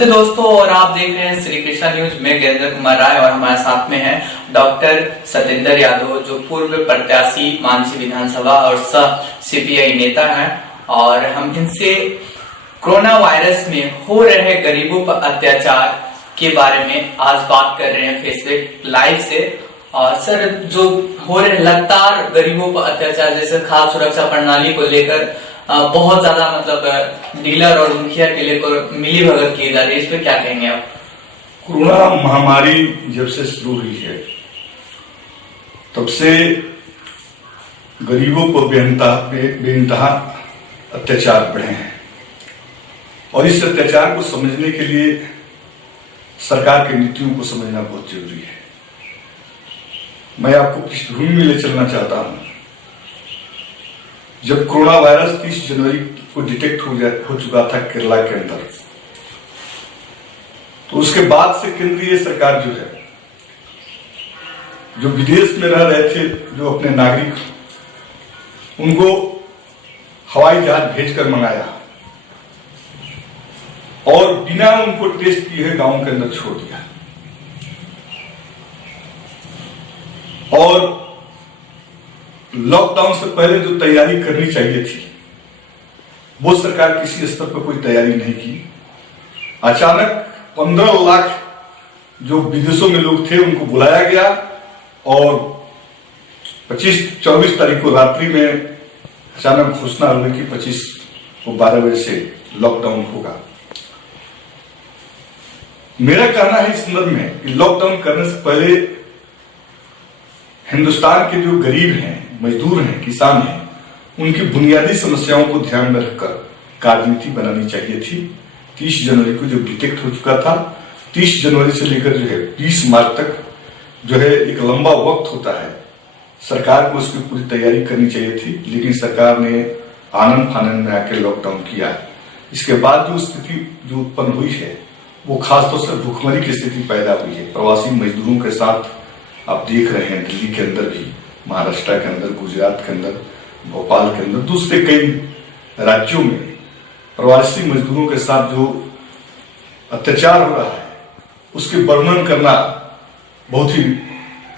नमस्ते दोस्तों, और आप देख रहे हैं श्री कृष्णा न्यूज में गिरिंदर कुमार राय और हमारे साथ में है डॉक्टर सतेंद्र यादव, जो पूर्व प्रत्याशी मानसी विधानसभा और सह सीपीआई नेता हैं। और हम इनसे कोरोना वायरस में हो रहे गरीबों पर अत्याचार के बारे में आज बात कर रहे हैं फेसबुक लाइव से। और सर, जो हो रहे लगातार गरीबों पर अत्याचार, जैसे खाद्य सुरक्षा प्रणाली को लेकर बहुत ज्यादा मतलब डीलर और मुखिया के लेकर मिली भगत की जा रही है, इस पे क्या कहेंगे आप? कोरोना महामारी जब से शुरू हुई है तब से गरीबों को बेइंतहा अत्याचार बढ़े हैं, और इस अत्याचार को समझने के लिए सरकार की नीतियों को समझना बहुत जरूरी है। मैं आपको पृष्ठभूमि में ले चलना चाहता हूं। जब कोरोना वायरस 30 जनवरी को डिटेक्ट हो चुका था केरला के अंदर, तो उसके बाद से केंद्रीय सरकार जो है, जो विदेश में रह रहे थे जो अपने नागरिक, उनको हवाई जहाज भेजकर मंगाया और बिना उनको टेस्ट किए गांव के अंदर छोड़ दिया। और लॉकडाउन से पहले जो तैयारी करनी चाहिए थी, वो सरकार किसी स्तर पर कोई तैयारी नहीं की। अचानक 15 लाख जो विदेशों में लोग थे उनको बुलाया गया और 25-24 तारीख को रात्रि में अचानक घोषणा हुई कि 25 को 12 बजे से लॉकडाउन होगा। मेरा कहना है इस संदर्भ में कि लॉकडाउन करने से पहले हिंदुस्तान के जो गरीब हैं, मजदूर हैं, किसान हैं, उनकी बुनियादी समस्याओं को ध्यान में रखकर कार्यनीति बनानी चाहिए थी। 30 जनवरी को जो डिटेक्ट हो चुका था, 30 जनवरी से लेकर जो है 20 मार्च तक जो है एक लंबा वक्त होता है। सरकार को उसकी पूरी तैयारी करनी चाहिए थी, लेकिन सरकार ने आनन फानन में आकर लॉकडाउन किया। इसके बाद जो स्थिति जो उत्पन्न हुई है, वो खासतौर से भुखमरी की स्थिति पैदा हुई है। प्रवासी मजदूरों के साथ आप देख रहे हैं, दिल्ली के अंदर भी, महाराष्ट्र के अंदर, गुजरात के अंदर, भोपाल के अंदर, दूसरे कई राज्यों में प्रवासी मजदूरों के साथ जो अत्याचार हो रहा है, उसके वर्णन करना बहुत ही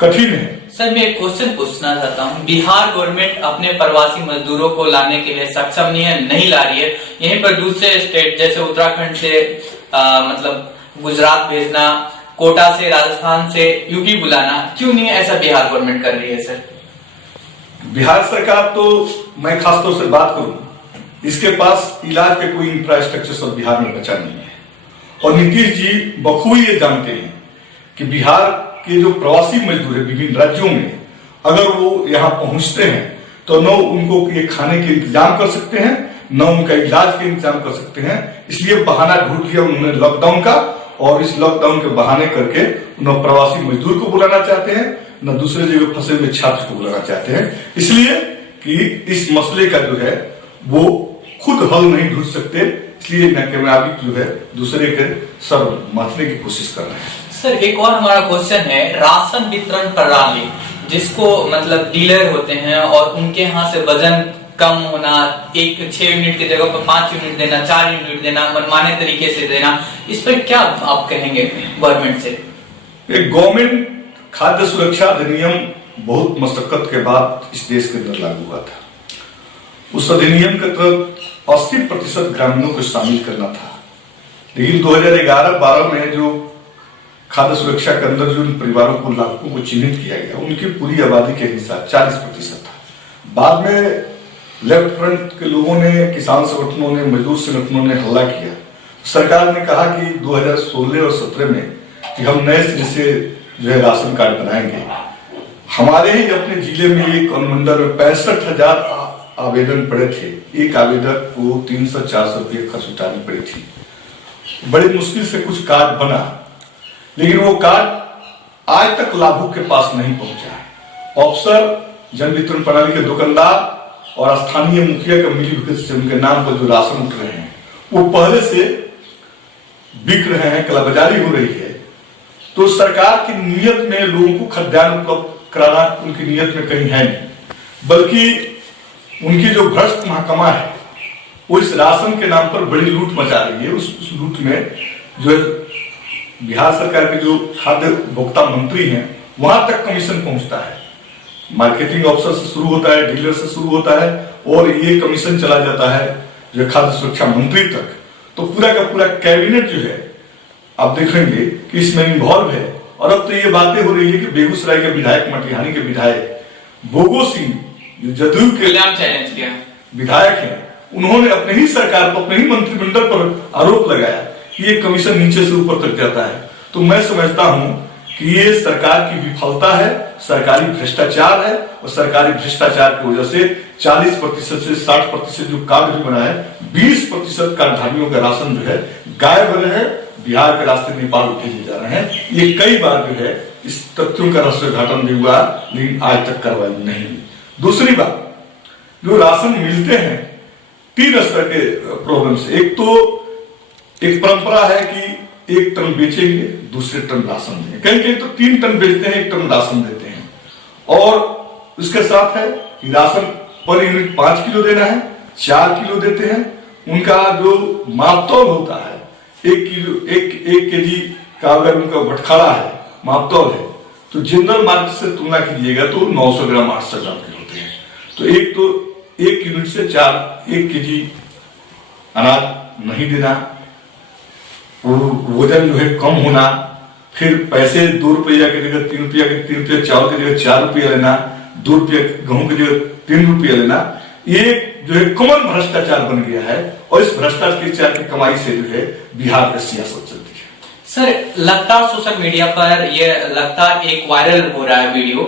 कठिन है। सर, मैं एक क्वेश्चन पूछना चाहता हूँ। बिहार गवर्नमेंट अपने प्रवासी मजदूरों को लाने के लिए सक्षम नहीं ला रही है। यहीं पर दूसरे स्टेट जैसे उत्तराखंड से मतलब गुजरात भेजना, कोटा से, राजस्थान से यूपी बुलाना, क्यों नहीं ऐसा बिहार गवर्नमेंट कर रही है? सर, बिहार सरकार तो, मैं खासतौर से बात करूं, इसके पास इलाज के कोई इंफ्रास्ट्रक्चर सब बिहार में बचा नहीं है। और नीतीश जी बखूबी ये जानते हैं कि बिहार के जो प्रवासी मजदूर है विभिन्न राज्यों में, अगर वो यहाँ पहुंचते हैं तो न उनको ये खाने के इंतजाम कर सकते हैं, न उनका इलाज के इंतजाम कर सकते हैं। इसलिए बहाना ढूंढ लिया उन्होंने लॉकडाउन का, और इस लॉकडाउन के बहाने करके न प्रवासी मजदूर को बुलाना चाहते हैं, न दूसरे जगह फंसे हुए छात्र को बुलाना चाहते हैं, इसलिए कि इस मसले का जो है वो खुद हल नहीं ढूंढ सकते, इसलिए नाकामयाबी जो है दूसरे के सर माथने की कोशिश कर रहे हैं। सर, एक और हमारा क्वेश्चन है, राशन वितरण प्रणाली, जिसको मतलब डीलर होते हैं और उनके यहाँ से वजन कम होना, 6 यूनिट की जगह पर 5 यूनिट देना, 4 यूनिट देना, मनमाने तरीके से देना, इस पर क्या आप कहेंगे गवर्नमेंट से? गवर्नमेंट खाद्य सुरक्षा अधिनियम बहुत मशक्कत के बाद इस देश के अंदर लागू हुआ था। उस अधिनियम के तहत 80% ग्रामीणों को शामिल करना था, लेकिन 2011-12 में जो खाद्य सुरक्षा के अंदर जो परिवारों को, लाभुकों को चिन्हित किया गया, उनकी पूरी आबादी के हिसाब 40% था। बाद में लेफ्ट फ्रंट के लोगों ने, किसान संगठनों ने, मजदूर संगठनों ने हल्ला किया। सरकार ने कहा कि 2016 और 17 में कि हम नए सिरे से जो है राशन कार्ड बनाएंगे। हमारे ही अपने जिले में एक अनुमंडल में 65,000 आवेदन पड़े थे। एक आवेदक को 300-400 रुपये खर्च उठानी पड़ी थी। बड़ी मुश्किल से कुछ कार्ड बना, लेकिन वो कार्ड आज तक लाभुक के पास नहीं पहुंचा। अफसर, जन वितरण प्रणाली के दुकानदार और स्थानीय मुखिया के मिलीभगत से उनके नाम पर जो राशन उठ रहे हैं, वो पहले से बिक रहे हैं, कालाबाजारी हो रही है। तो सरकार की नीयत में लोगों को खाद्यान्न उपलब्ध कराना उनकी नीयत में कहीं है नहीं, बल्कि उनकी जो भ्रष्ट महकमा है वो इस राशन के नाम पर बड़ी लूट मचा रही है। उस लूट में जो है बिहार सरकार के जो खाद्य उपभोक्ता मंत्री हैं वहां तक कमीशन पहुंचता है। मार्केटिंग ऑफिसर से शुरू होता है, डीलर से शुरू होता है और ये कमीशन चला जाता है जो खाद्य सुरक्षा मंत्री तक। तो पूरा का पूरा कैबिनेट जो है आप देखेंगे कि इसमें इन्वॉल्व है। और अब तो ये बातें हो रही है कि बेगूसराय के विधायक, मटिहानी के विधायक गोगो सिंह जो जदयू के चैलेंज किया विधायक हैं, उन्होंने अपने ही सरकार पर, अपने ही मंत्रिमंडल पर आरोप लगाया कि ये कमीशन नीचे से ऊपर तक जाता है। तो मैं समझता हूं कि ये सरकार की विफलता है, सरकारी भ्रष्टाचार है और सरकारी भ्रष्टाचार की वजह से 40% से 60% जो कार्ड जो बना है, 20% कार्डधारियों का राशन जो है गायब हो रहे हैं, बिहार के रास्ते नेपाल भेजे जा रहे हैं। ये कई बार जो है इस तथ्यों का रहस्योद्घाटन भी हुआ लेकिन आज तक कार्रवाई नहीं हुई। दूसरी बात, जो राशन मिलते हैं 3 स्तर के प्रॉब्लम से। एक तो एक परंपरा है कि 1 टन बेचेंगे, दूसरे टन राशन देंगे। कहीं कहीं तो 3 टन बेचते हैं, 1 टन राशन देते हैं। और उसके साथ है कि राशन पर यूनिट 5 किलो देना है, 4 किलो देते हैं। उनका जो मापतौल होता है 1 केजी का अगर उनका बटखारा है, मापतौल है, तो जनरल मार्केट से तुलना कीजिएगा तो 900 ग्राम 800 ग्राम के होते हैं। तो 1 यूनिट से 1 केजी अनाज नहीं देना, वजन जो है कम होना, फिर पैसे 2 रुपया की जगह 3 रुपया के, 3 रुपया चावल की जगह 4 रुपया लेना, 2 रुपया गेहूं की जगह 3 रुपया लेना, ये जो है कॉमन भ्रष्टाचार बन गया है। और इस भ्रष्टाचार की कमाई से जो है बिहार की सियासत चलती है। सर, लगातार सोशल मीडिया पर ये लगातार एक वायरल हो रहा है वीडियो,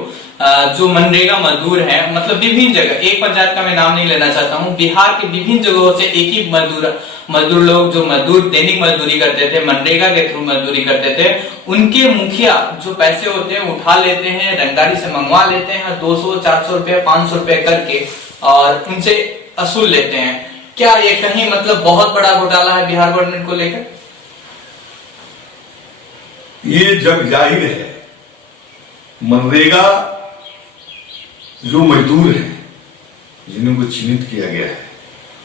जो मनरेगा मजदूर हैं, मतलब विभिन्न जगह, एक पंचायत का मैं नाम नहीं लेना चाहता हूं, बिहार के विभिन्न जगहों से एक ही मजदूर लोग जो दैनिक मजदूरी करते थे, मनरेगा के थ्रू मजदूरी करते थे, उनके मुखिया जो पैसे होते हैं उठा लेते हैं, रंगदारी से मंगवा लेते हैं, 200, 400 रुपए, 500 रुपए करके और उनसे असूल लेते हैं। क्या ये कहीं मतलब बहुत बड़ा घोटाला है बिहार गवर्नमेंट को लेकर? ये जग जाहिर है, मनरेगा जो मजदूर हैं जिनको चिन्हित किया गया है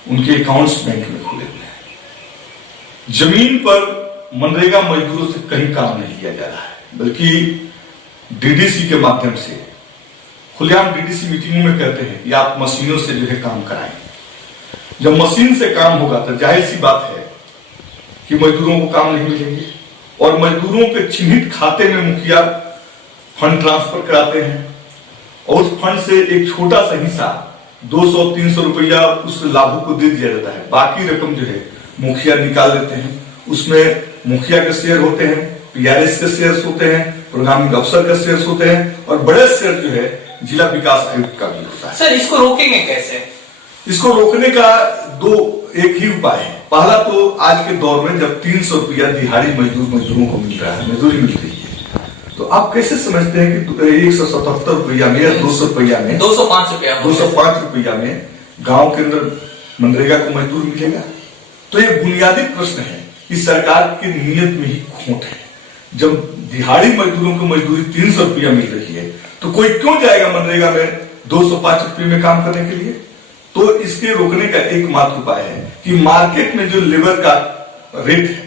उनके अकाउंट्स बैंक में खुले हुए हैं। जमीन पर मनरेगा मजदूरों से कहीं काम नहीं किया जा रहा है, बल्कि डीडीसी के माध्यम से खुलेआम डीडीसी मीटिंगों में कहते हैं कि आप मशीनों से जो है काम कराएं। जब मशीन से काम होगा तो जाहिर सी बात है कि मजदूरों को काम नहीं मिलेंगे और मजदूरों के चिन्हित खाते में मुखिया फंड ट्रांसफर कराते हैं और उस फंड से एक छोटा सा हिस्सा 200-300 रुपया उस लाभुक को दे दिया जाता है। बाकी रकम जो है मुखिया निकाल लेते हैं। उसमें मुखिया के शेयर होते हैं, पीआरएस के शेयर होते हैं, प्रोग्रामिंग अफसर का शेयर होते हैं और बड़े शेयर जो है जिला विकास आयुक्त का भी होता है। सर, इसको रोकेंगे कैसे? इसको रोकने का एक ही उपाय है। पहला तो आज के दौर में जब 300 रुपया दिहाड़ी मजदूरों को मिल रहा है, मजदूरी मिल रही है, तो आप कैसे समझते हैं कि 177 रुपया में या 200 रुपया में, 205 रुपया में गांव के अंदर मनरेगा को मजदूर मिलेगा? तो ये बुनियादी प्रश्न है कि सरकार की नीयत में ही खोट है। जब दिहाड़ी मजदूरों को मजदूरी 300 रुपया मिल रही है तो कोई क्यों जाएगा मनरेगा में 205 रुपये में काम करने के लिए? तो इसके रोकने का एकमात्र उपाय है कि मार्केट में जो लेबर का रेट है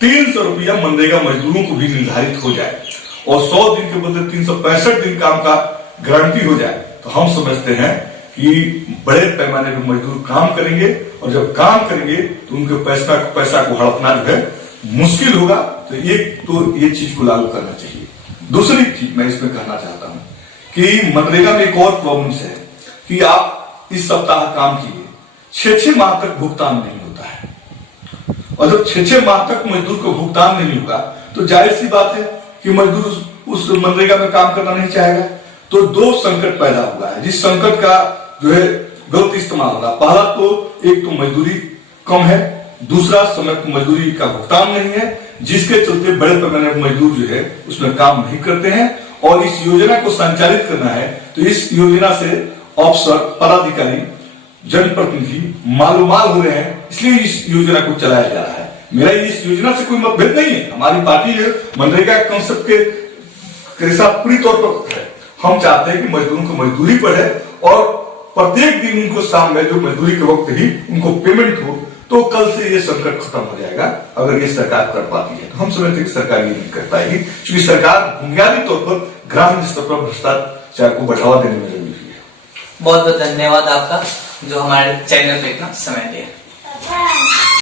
300 रुपया मनरेगा मजदूरों को भी निर्धारित हो जाए और 100 दिन के बदले 365 दिन काम का गारंटी हो जाए, तो हम समझते हैं कि बड़े पैमाने पर मजदूर काम करेंगे और जब काम करेंगे तो उनके पैसा को हड़पना जो है मुश्किल होगा। तो ये चीज को लागू करना चाहिए। दूसरी चीज मैं इसमें कहना चाहता हूं कि मनरेगा में एक और प्रॉब्लम है कि आप इस सप्ताह काम किए, 6 माह तक भुगतान नहीं होता है और जब 6 माह तक मजदूर को भुगतान नहीं होगा तो जाहिर सी बात है कि मजदूर उस मनरेगा में काम करना नहीं चाहेगा। तो 2 संकट पैदा हुआ है जिस संकट का जो है गलत इस्तेमाल होगा। पहला तो एक तो मजदूरी कम है, दूसरा समय पर मजदूरी का भुगतान नहीं है, जिसके चलते बड़े पैमाने पर मजदूर जो है उसमें काम नहीं करते हैं। और इस योजना को संचालित करना है तो इस योजना से अफसर, पदाधिकारी, जनप्रतिनिधि मालूमाल हो रहे हैं, इसलिए इस योजना को चलाया जा रहा है। मेरा इस योजना से कोई मतभेद नहीं है। हमारी पार्टी मनरेगा कॉन्सेप्ट के साथ पूरी तौर पर है। हम चाहते हैं कि मजदूरों को मजदूरी पर है और प्रत्येक दिन उनको शाम में जो मजदूरी के वक्त ही उनको पेमेंट हो, तो कल से ये संकट खत्म हो जाएगा अगर ये सरकार कर पाती है। तो हम समझते हैं कि सरकार ये नहीं कर पाएगी, क्योंकि सरकार बुनियादी तौर पर ग्रामीण स्तर पर भ्रष्टाचार को बढ़ावा देने में लगी हुई है। बहुत बहुत धन्यवाद आपका जो हमारे चैनल पे इतना समय दिया।